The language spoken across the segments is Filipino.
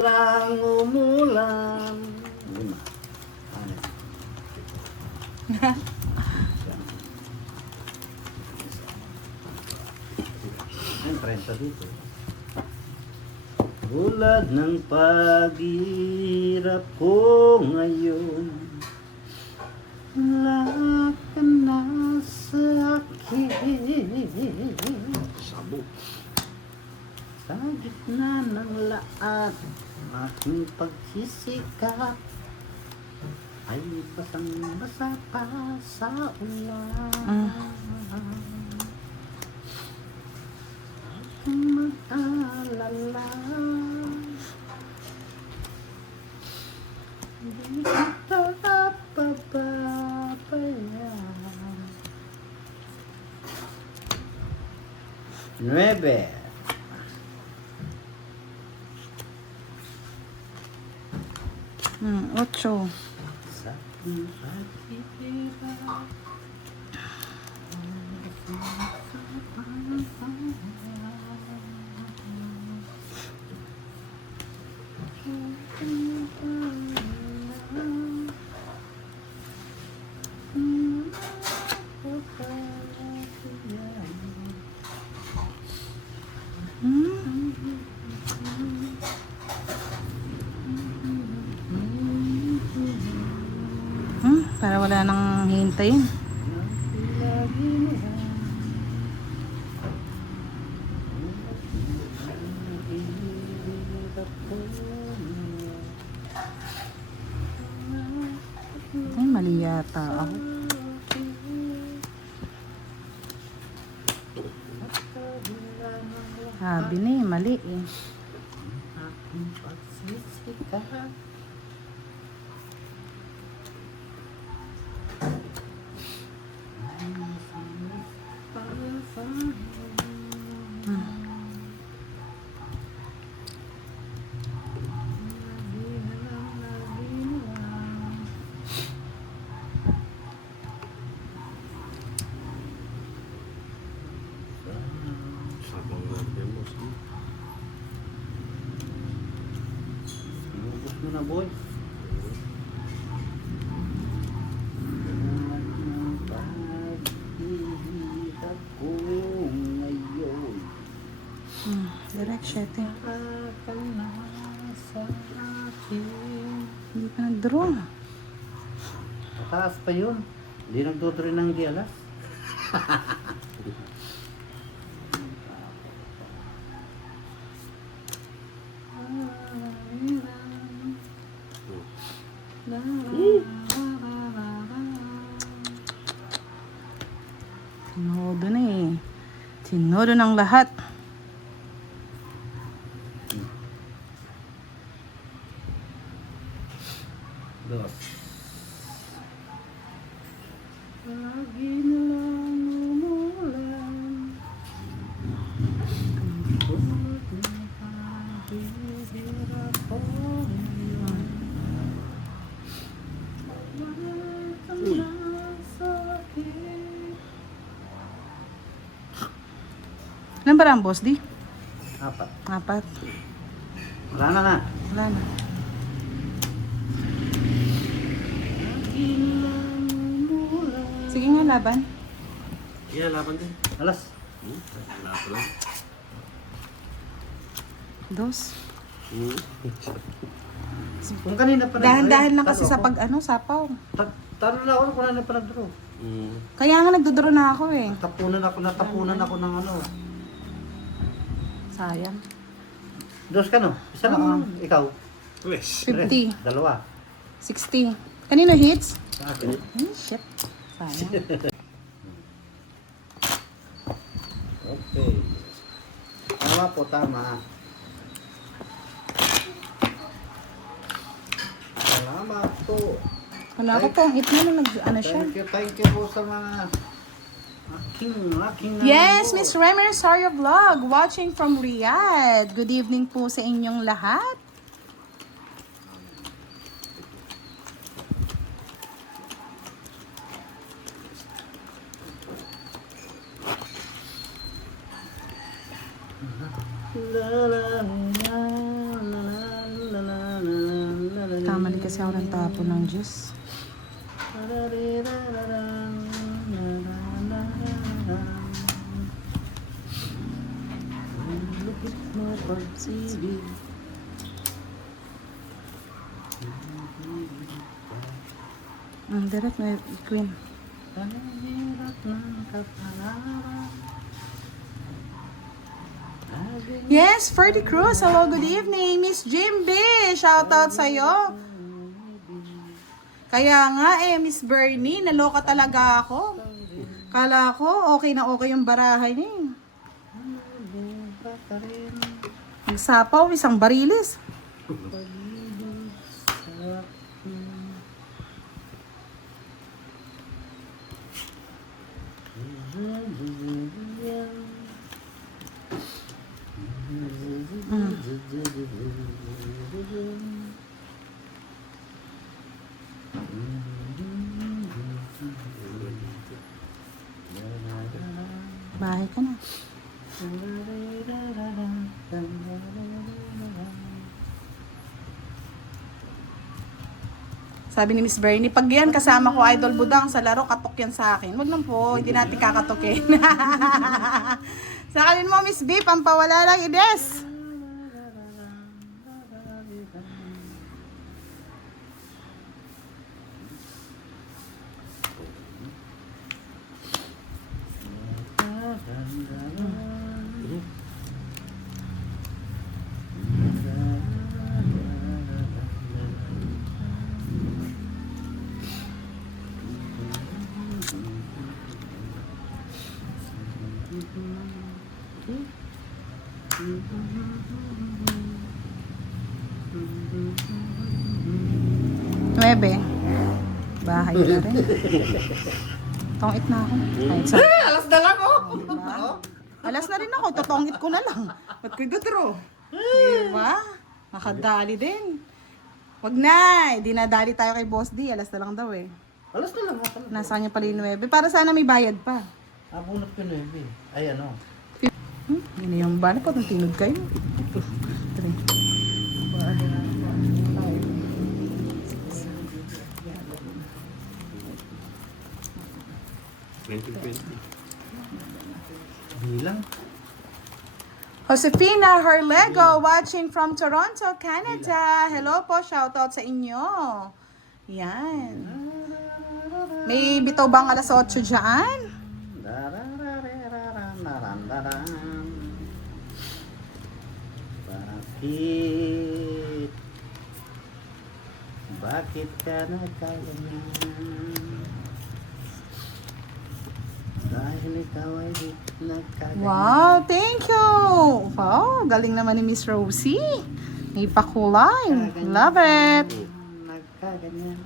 Lang umulan. Lima. Ano? Ay, 30 dito. Tulad ng paghirap ko ngayon, wala ka na sa akin. Sabo. Sa gitna ng lahat, aking pagsisikap ay basang-basa pa sa ulan. Aking mag-alala, hindi kita napapabayaan. 9. Ocho. Sa paghihirap, Para wala nang hintayin. Ay, mali yata ako. Sabi na eh, mali eh. aking pagsisikap. Sabang natin, boss. Inubos mo na, boy. Paghihirap ko ngayon, Direct 7. wala ka na sa akin. Hindi pa nag-draw. Mataas pa yun. Hindi nagdodre ng gialas. Tinodo na eh. Tinodo ng lahat. Dos. Lagi na lang umulan. Tulad ng paghihirap ko ngayon, wala ka na sa akin. Ilan ba ang boss, di? 4. 4. Wala na na. Wala na. Lagi na lang umulan. Sige nga, laban. Yeah, laban din. Alas. Laban lang. 2. Kung kanina pa Dahan-dahan lang talo kasi sa ako. pag sapaw. Talo na ako kung ano pa nag-draw. Kaya nga nagdodraw na ako eh. Natapunan ako ng ano. Sayang. Dos ka no? Isa lang. Ikaw. Wes. 50. Dalawa. 60. Kanino hits? Sa akin. Shit. Sayang. Okay. Tama po, tama. Salamat po. Wala ko po. Hit mo na siya. Thank you po sa mga aking Yes, Miss Remer Sario Vlog, watching from Riyadh. Good evening po sa inyong lahat. La la la la la kasi ako ng tapo ng juice. Lupit mo pag-ibig. Direct na Queen. Panahirap ng kapalaran. Yes, Ferdy Cruz. Hello, good evening. Miss Jim B. Shoutout sa'yo. Kaya nga Miss Bernie, naloka talaga ako. Kala ko, okay na okay yung barahay niya. Nagsapaw, isang barilis. Bahay ka na. Sabi ni Miss Bernie, pag yan kasama ko Idol Budang sa laro, katok yan sa akin. Wag lang po, hindi natin kakatokin. Sakalin mo Miss B, pampawala lang ides. Nuebe. Bahay na rin. Tongit na ako. Kahit sa... Alas na lang oh! Diba? Alas na rin ako. Tatongit ko na lang. Ba't ko'y dudro? Diba? Makadali din. Wag na. Dinadali tayo kay Boss D. Alas na lang daw eh. Alas na lang ako. Nasaan niya pala yung 9. Para sana may bayad pa. Abunot ko 9. Ay ano? Yun yung bala pa. Nung tinod kayo. Bilang. Josefina Harlego watching from Toronto, Canada. Hello po, shoutout sa inyo. Yan. May bitaw bang alas 8 dyan? Bakit ka nagkaganyan? Dahil ikaw ay di nagkaganyan. Wow, thank you. Wow, galing naman ni Miss Rosie. May pakulay. Love it. Nagkaganyan.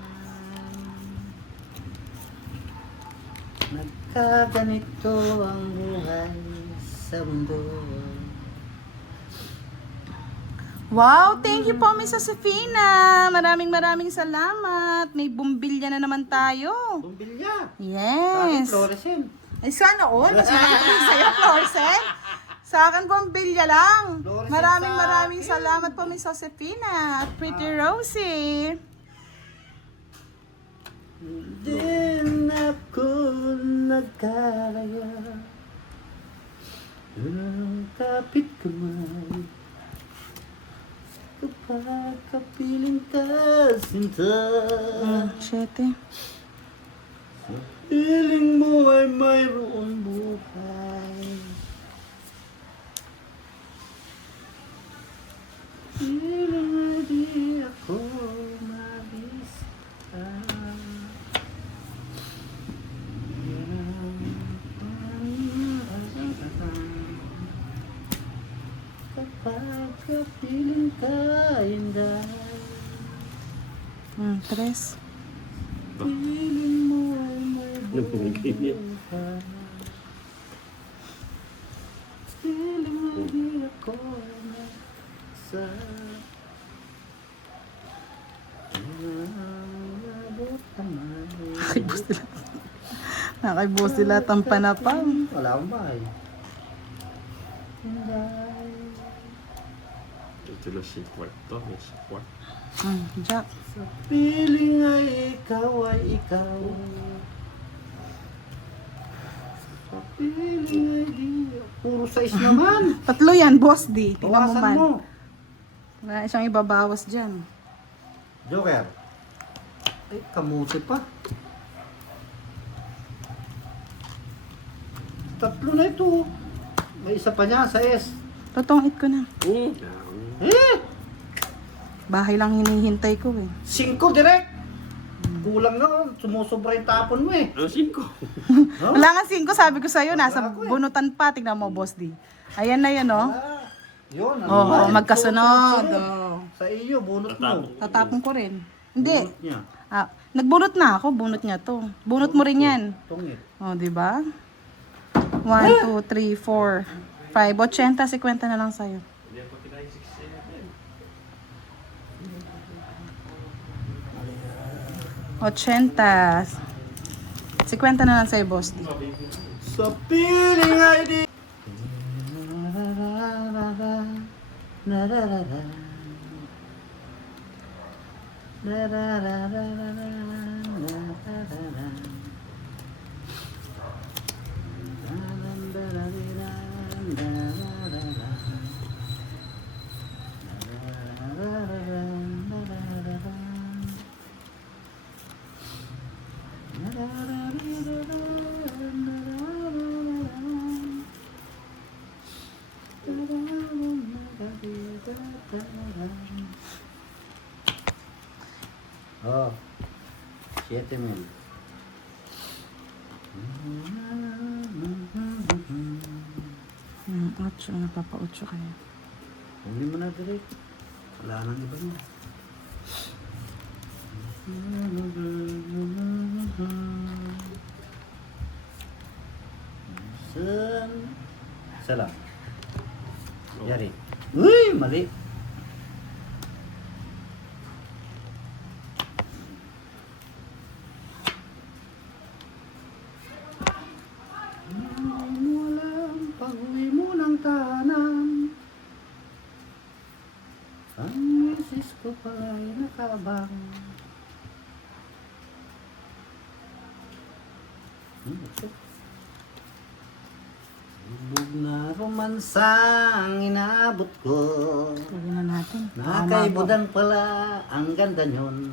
Nagkaganito ang buhay sa mundo. Wow, thank you po Miss Josefina. Maraming salamat. May bumbilya na naman tayo. Bumbilya. Yes. Fluorescent. Ay, sana all. Mas malaki sa'yo, Florcent. Sa akin, bumbilya lang. Florcent Maraming sa akin. salamat po, Miss Josefina. At Pretty Rosie. Din ako nagkalaya. Ang kapit kamay. Kapag kapiling ka sinta. 7. Piling mo ay mayroon buhay. Piling ay di ako mabisa. Kapag kapiling ka inday. 3. Piling mo ay Nabumigay niya. piling mo di ako nasa. Nakaibuhos sila tampanapang. Wala akong bahay. Estilo si Puerto, si Puerto. Jack. Sa piling ay ikaw. Sa piling ay di. Puro size naman. Tatlo yan, Boss D. Tingnan mo Bawasan man. mo. Wala siyang ibabawas dyan. Joker. Ay, kamuti pa. Tatlo na ito. May isa pa niya sa S. Totong ko na. Eh! Bahay lang hinihintay ko eh. 5 direct. Kulang na. Sumusobra yung tapon mo eh. Ano, 5? Huh? Wala nga 5, sabi ko sa'yo. Nasa Wala ako eh. bunutan pa. Tingnan mo, Boss D. Ayan na yan, oh. Ah, yun. Oo, ba? magkasunod. Sunod. Oh. Sa iyo, bunot mo. Tatapon ko rin. Hindi. Bunot niya. Nagbunot na ako. Bunot niya to. Bunot mo rin yan. Tungit. O, di ba? 1, 2, 3, 4, 5. 80, 50 na lang sa'yo. 80. 50 na lang sa'yo, Boss D. Sa piling ay di. Oh, 7 mil. Ocho. Napapa-8 kayo. Huli mo na direct. Wala nang iba mo. Salam. Yari. Uy, mali. Pag-uwi mo ng tahanan, ang misis ko pala'y nakabang. Lubog na romansang inaabot ko. Tuloy na natin. Nakakaibudan pala ang ganda nyon.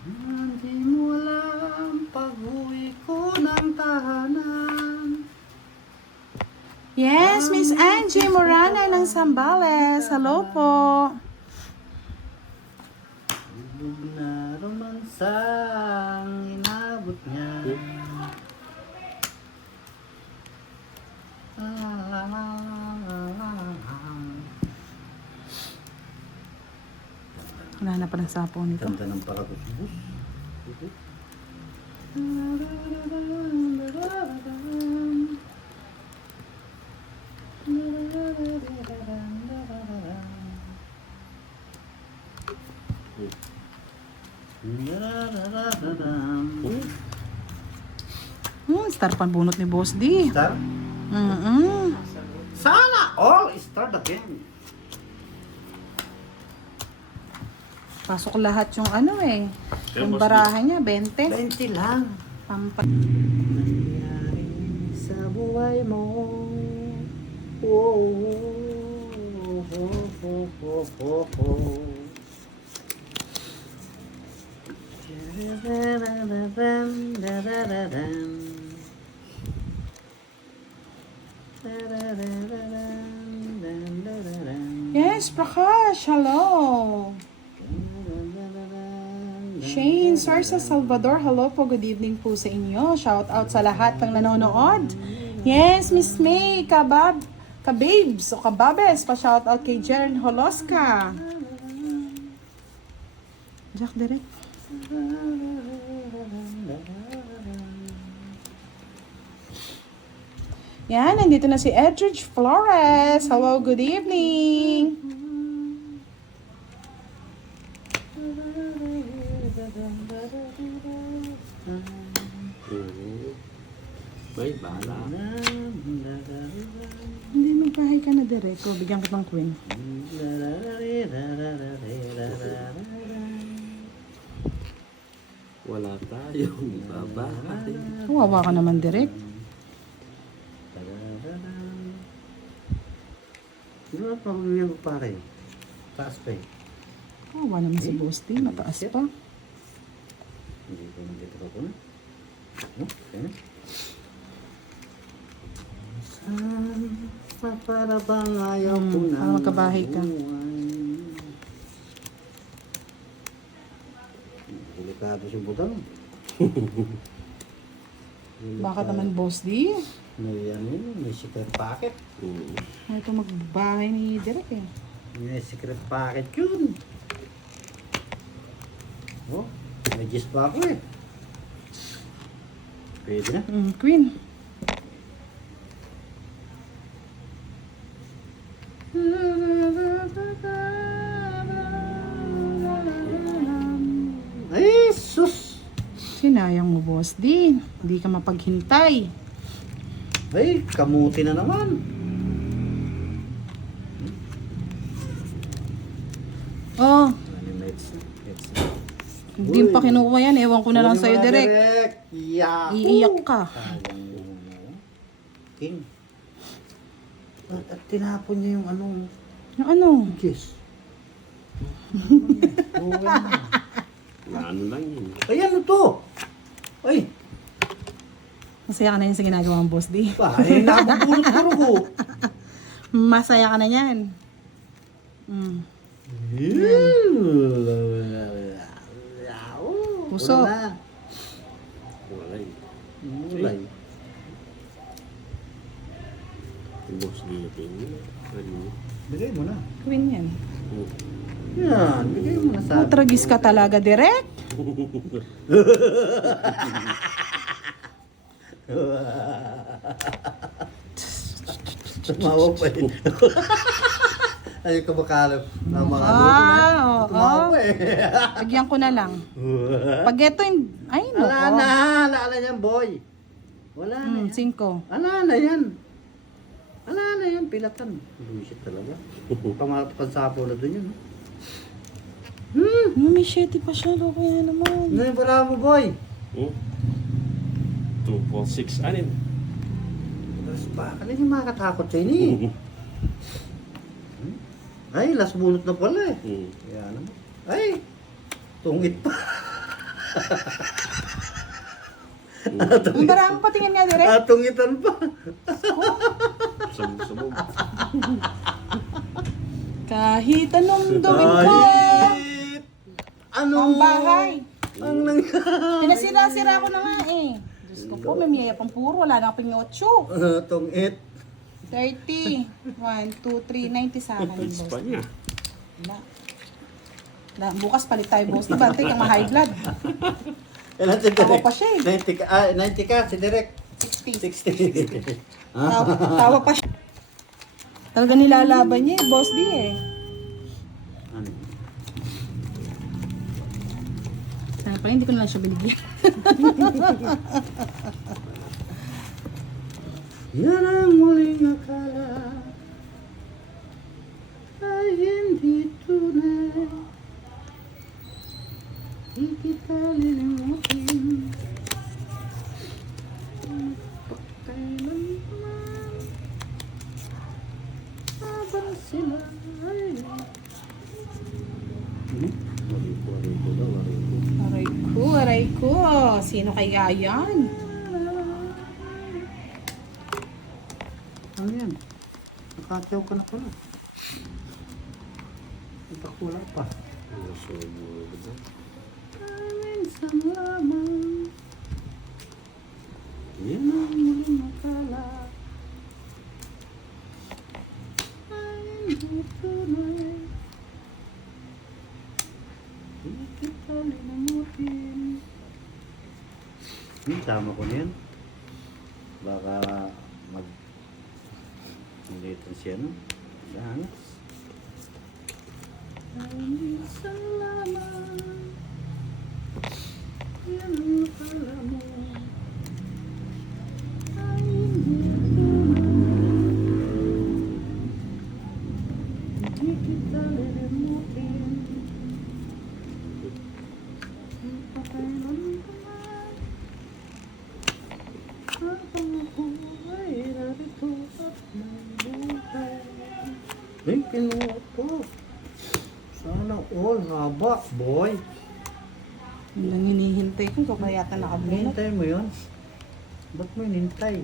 Hindi mo alam pag-uwi ko ng tahanan. Yes, Miss Angie Morana ng Zambales. Hello po. Lubog na romansang inabot niya. Wala na pa ng sapo nito. Ganda ng parakusbus. Star pan bunot ni Boss D. Star? Sana all start again. Pasok lahat yung ano eh. Yung barahan niya, 20. 20 lang. Pampa. Nangyari sa buhay mo. Oh, oh, oh, oh, oh, oh. Yes, Prakash. Hello. Shane Sarsa Salvador. Hello po. Good evening po sa inyo. Shout out sa lahat ng nanonood. Yes, Miss May. Kababes o kababes. Pa-shout out kay Jern Holoska. Jack direct. Yan, nandito na si Edridge Flores. Hello, good evening. May bala. Hindi bahay ka na, Derek. O, bigyan kitang queen. Wala tayong babae. Kawawa ka naman, Derek. Di ba pag-uwi ko pare? Taas pa eh. Kawawa naman si Boss D. Mataas pa. Hindi ko dito ko na. Okay. Saan para bang ayaw ko na para magkabahay ka. Delikado si Budang. Bakit naman, Boss D? May ano yun, may secret packet. Ay, ito magbahay ni Derek eh. May secret packet yun. Oh, may gist pa ako eh. Pwede na. Queen. Ay, sus! Sinayang mo, Boss D. Hindi ka mapaghintay. Ay, kamuti na naman. Oh, Animates na. hindi pa kinukuha yan. Ewan ko na lang sa'yo, Derek. Yahoo! Iiyak ka. King. At tinapon niya yung ano. Yung ano? Kiss. Ano lang yun. Ay, ano to? Ay, Masaya ka na yun sa ginagawa ng Boss D. pa, ay, nakabulot ko. Masaya ka na yan. Puso. Wala. Wala yun. Wala. Boss meeting. Ano? Bigay mo na. Queen yan. Yan, bigay mo na sa Tragis ka talaga, Derek. Tumawa pa eh. Ayaw ka makalap ng mga Oo. Tumawa eh. Lagyan ko na lang. Pag ito yung... Ay, Wala na, nako. wala na yan, boy. Wala na yan. 5. Wala na yan. Wala na yan, pilatan. Bullshit talaga. Pansapo na dun yun. May 7 pa siya. Loko yan naman. Ano yung para mo, boy? 2, 4, 6, anin? Tapos ba? Ano yung makakatakot sa ini? Ay, last bunot na pala eh. Kaya naman. Ay, tungit pa. Ang barang pa, tingin nga, Derek. Tungitan pa. Sabog-sabog. Kahit anong gawin ko. Kahit ano? Ang bahay. Ang nangyari. Pinasira-sira ko na nga eh. Diyos ko po, may miyaya pang puro. Wala na akong 8. Tungit. 30. 1, 2, 3, 90 sa akin, Pils boss. pa niya. Bukas palit tayo, boss. Diba? Take ang high blood. Ilan si Tawa Derek? pa siya eh. 90 ka, 90 ka si Derek. 60. 60. Tawa pa siya. Talaga nilalaban niya eh, boss D eh. Ano? Sana pa hindi ko na lang siya binigyan. Yan ang muling akala ay hindi tunay. Di kita lilimutin. Pagkailanman habang sila ay Aray ko. Sino kaya yan? Ano yan? Nakatiyaw ka na pala. Nakakula pa. Minsan lamang yan ang muling akala ay hindi tunay. Di kita lilimutin. Sama ko na yan. Baka mag-ulitin siya, no? Dahanas. Ay minsan lamang yan ang akala mo ay hindi tunay. kita lilimutin. Pakailanman habang ako ay narito at may buhay. Ay, kinuha to. Sana all haba, boy. Yun lang hinihintay ko. Ikaw kaya yata nakabunot. Hinintay mo yun? Ba't mo hinintay?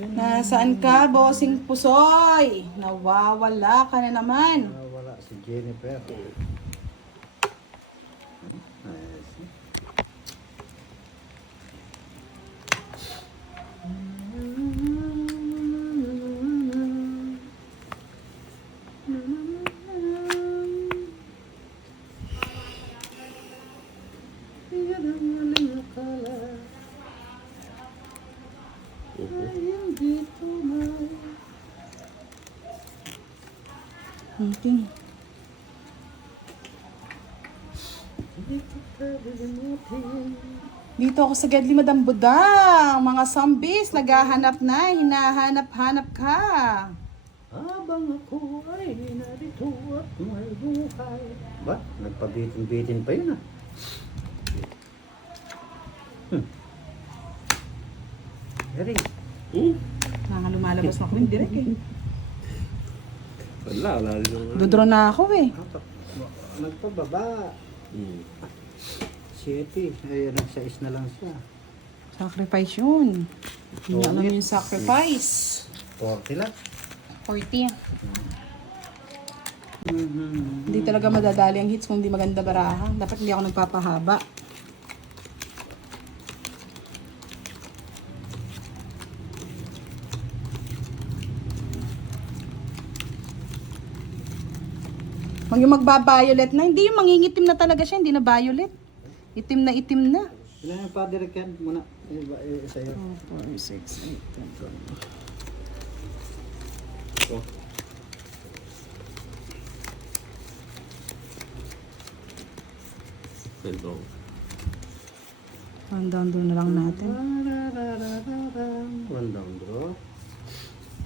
Nasaan ka, bossing pusoy? Nawawala ka na naman. Wala si Jennifer. Ayos. Hinting. Dito ako sa Gedli Madam Budang. Mga zombies, naghahanap na. Hinahanap-hanap ka. Habang ako ay narito at may buhay. Ba? Nagpabitin-bitin pa yun ah. Eri. Mga lumalabas na ko rin direct eh. Wala rin naman. Dodro na ako eh. Nagpababa. 7. Ay, nagsais na lang siya. Sacrifice yun. Hindi niya alam yung sacrifice. 40 lang. 40. Hindi talaga madadali ang hits kung hindi maganda baraha. Dapat hindi ako nagpapahaba. Huwag yung magba-violet na. Hindi yung mangingitim na talaga siya. Hindi na violet. Itim na itim na. Ilan yung father can muna? Sa'yo. 4, 6, 8, 10. Oh. Hello. Down na lang natin. One down, bro.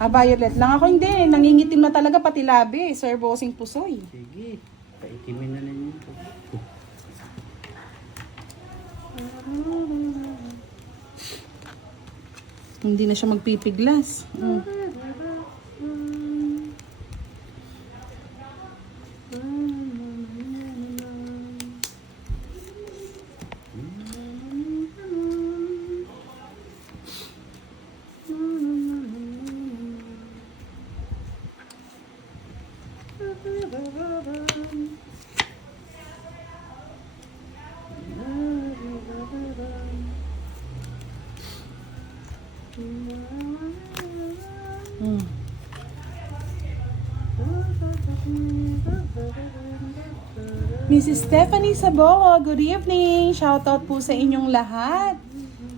Violet lang ako. Hindi. Nangingitim na talaga pati labi. Sir Bossing Pusoy. Sige. Paitimin na ninyo. Hindi na siya magpipiglas. Mrs. Stephanie Sabogo, good evening. Shoutout po sa inyong lahat.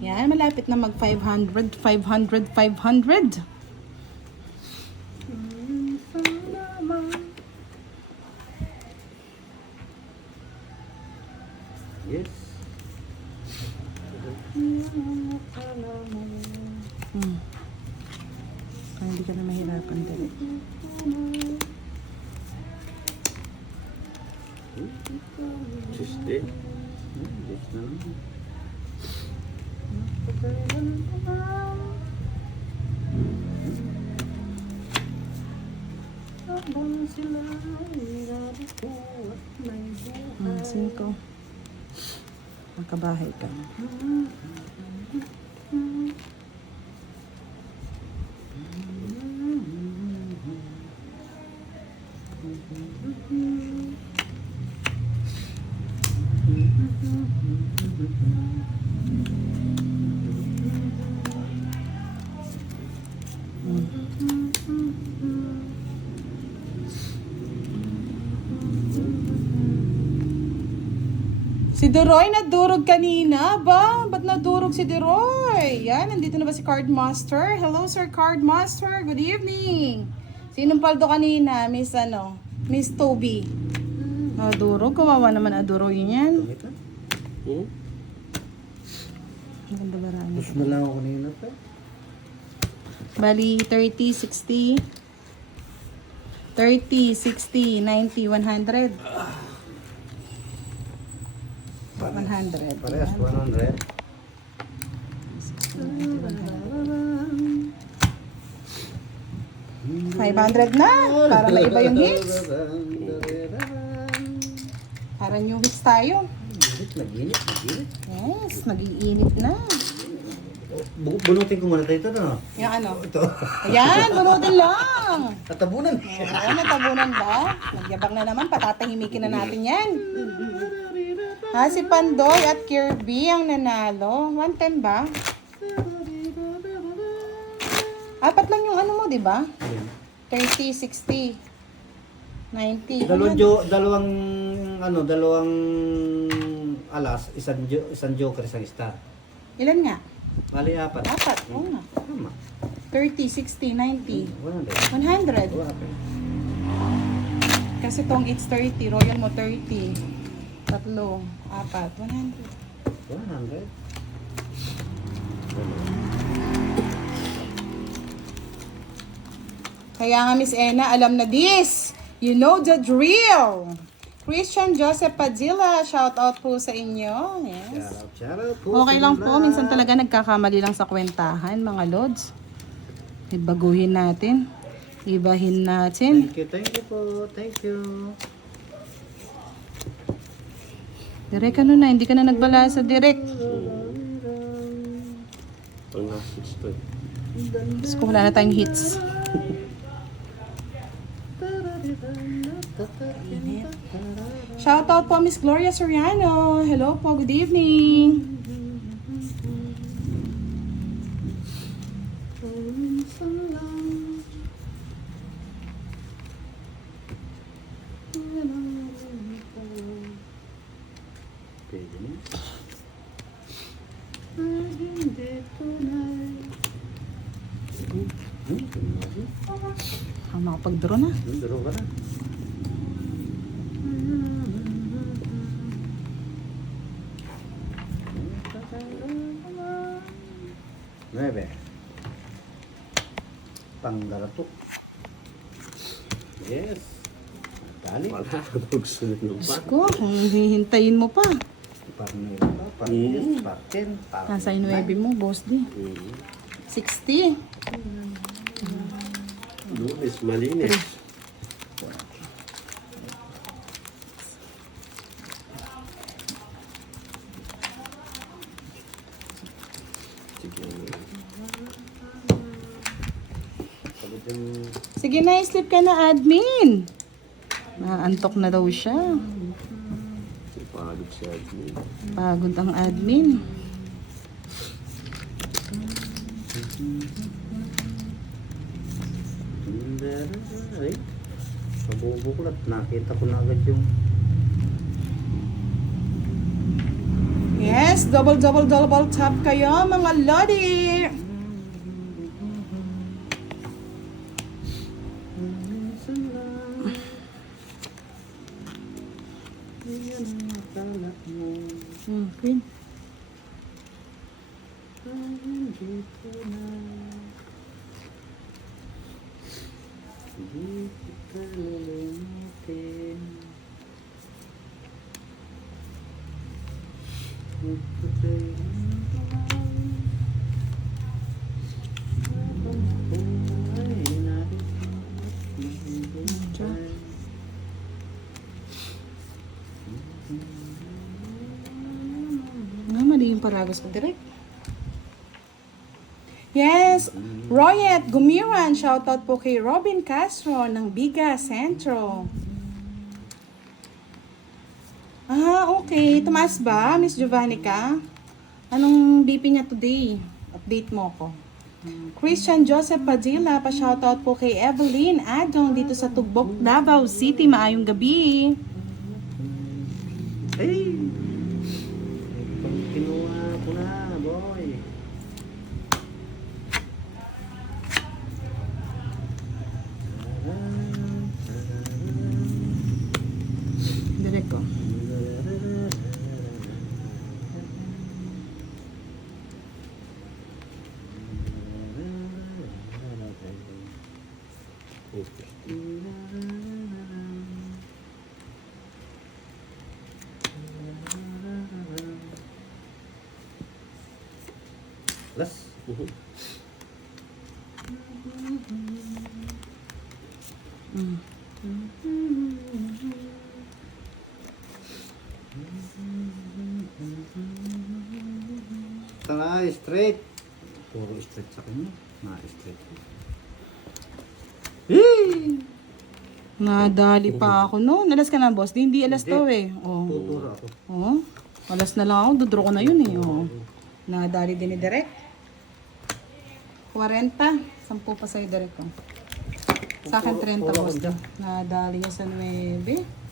Yan, malapit na mag 500, 500, 500. Yes. Kaya hindi ka na mahirapan dali. Tuesday. Yes na lang. Habang sila ay narito at may buhay. 5. Makabahay ka. Si Deroy nadurog kanina ba? Ba't nadurog si Deroy? Yan, nandito na ba si Card Master? Hello Sir Card Master, good evening. Sinong paldo kanina? Miss Miss Toby. Nadurog, kawawa naman Aduroy yan. Ito. Maganda ba rami? Push na lang ako kanina pa. Bali, 30, 60. 30, 60, 90, 100. 100. Parehas, 100. 500 na. Para maiba yung hits. Para new hits tayo. Nag-init. Yes, nag-iinit na. Bunutin ko muna tayo ito, no? Yung ano? Ito. Ayan, bunutin lang. Tatabunan. Oo, natabunan ba? Nagyabang na naman, patatahimikin na natin yan. Ha, si Pandoy at Kirby ang nanalo. 110 ba? Apat lang yung ano mo, di ba? 30, 60, 90. Dalawang alas, isang joker, isang star. Ilan nga? Mali, apat. Apat, oo nga. Tama. 30, 60, 90, 100. 100. Wala pa. Kasi tong it's 30, royal mo 30. Tatlo, apat, 100. 100. Kaya nga Miss Ena, alam na this. You know the drill. Christian Joseph Padilla, shout out po sa inyo. Yes. Shoutout po. Okay lang po, minsan talaga nagkakamali lang sa kwentahan, mga lods. Ibaguhin natin. Ibahin natin. Thank you po. Thank you. Direk ano na, hindi ka na nagbala sa direk. Pang last 6 to. Diyos ko, wala na tayong hits. Shout out po Miss Gloria Soriano. Hello po, good evening. Pwede na. Ang makapag-draw na. Duro ka na. Nueve. Panggaratok. Yes. Dali. Wala. Magsunod ng Diyos pa. ko, kung hihintayin mo pa. Par 9 pa, par 10, par 10, par Nasa 9 mo, boss di. 60. Lunes, malinis. Pagod yung Sige na, sleep ka na, admin. Naantok na daw siya. Pagod siya. Pagod ang admin. ay, mabubuklat. Nakita ko na agad yung Yes, double tap kayo mga lodi. Queen. Hindi kita lilimutin. Mali yung paragos ko direct. Yes, Royet Gumiran, shoutout po kay Robin Castro ng Biga Centro. Ah, okay. Tumaas ba, Miss Jovannica? Anong BP niya today? Update mo ko. Christian Joseph Padilla, pa-shoutout po kay Evelyn Adong dito sa Tugbok, Davao City. Maayong gabi. Ay! Pag kinuha ko na, boy. Direct ko. Okay. Last. Mhm. Straight. Puro straight sa kanya. Straight. Hey! Nadali pa ako no. Nalas ka na, boss. Hindi alas Hindi. daw eh. Oh. Tuturo ako. Oh. Alas na lang ako. Dudro ko na yun eh. Oh. Nadali din ni Direk. 40. 10 pa sa'yo, Direk. Oh. Sa akin, 30 Puro boss. ako dyan. Nadali niya sa 9.